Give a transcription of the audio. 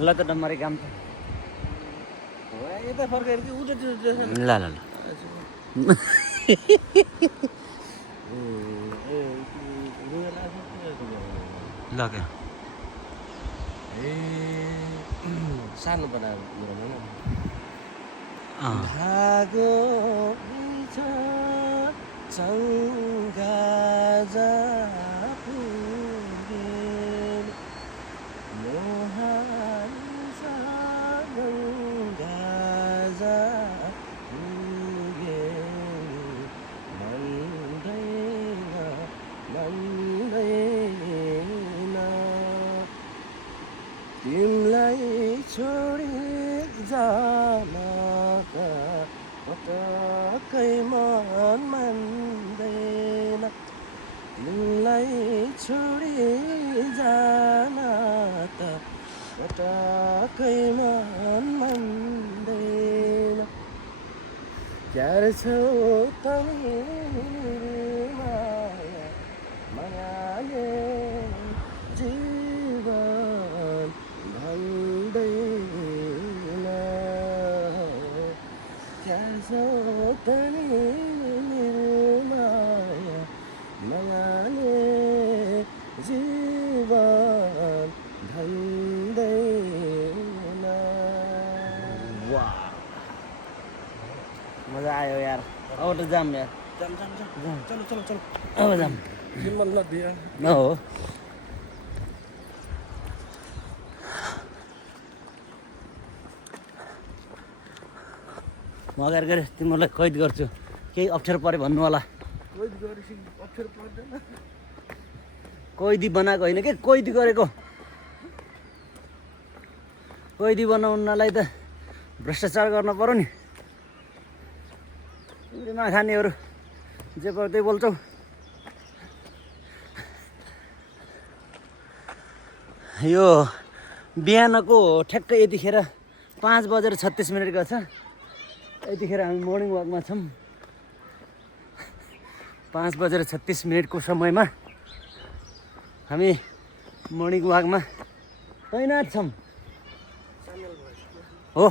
ल त डम्बरे काम त यता फर्केर कि उता ल ल ल ल क्या सानो बनाएर अँ धागो छ चङ्गा पुगेन मोहन गङ्गा पुगेन मन्दैन मन्दैन तिमीलाई छोडी जान त पटक्कै मन मान्दैन तिमीलाई छोडी जान त पटक्कै मन मान्दैन क्यार छौ तिमी माया मायाले जीवन भन्दैन क्यार छौ तिमी माया मायाले जीवन भन्दैन वाह मजा आयो यार अब त जाम यार चल चलो चलो चलो अब जाम सिम्बल नदिया न हो म अगाडि गएर तिमीहरूलाई कैद गर्छु केही अप्ठ्यारो पऱ्यो भन्नु होला कोही गरेपछि अप्ठ्यारो पर्दैन कैदी बनाएको होइन के कैदी गरेको कैदी बनाउनलाई त भ्रष्टाचार गर्न पर्यो नि तिमीले नखानेहरू जे पर्यो त्यही बोल्छौ यो बिहानको ठ्याक्कै यतिखेर 5:36 छ यतिखेर हामी मर्निङ वाकमा छौँ 5:36 समयमा हामी मर्निङ वाकमा तैनात छौँ हो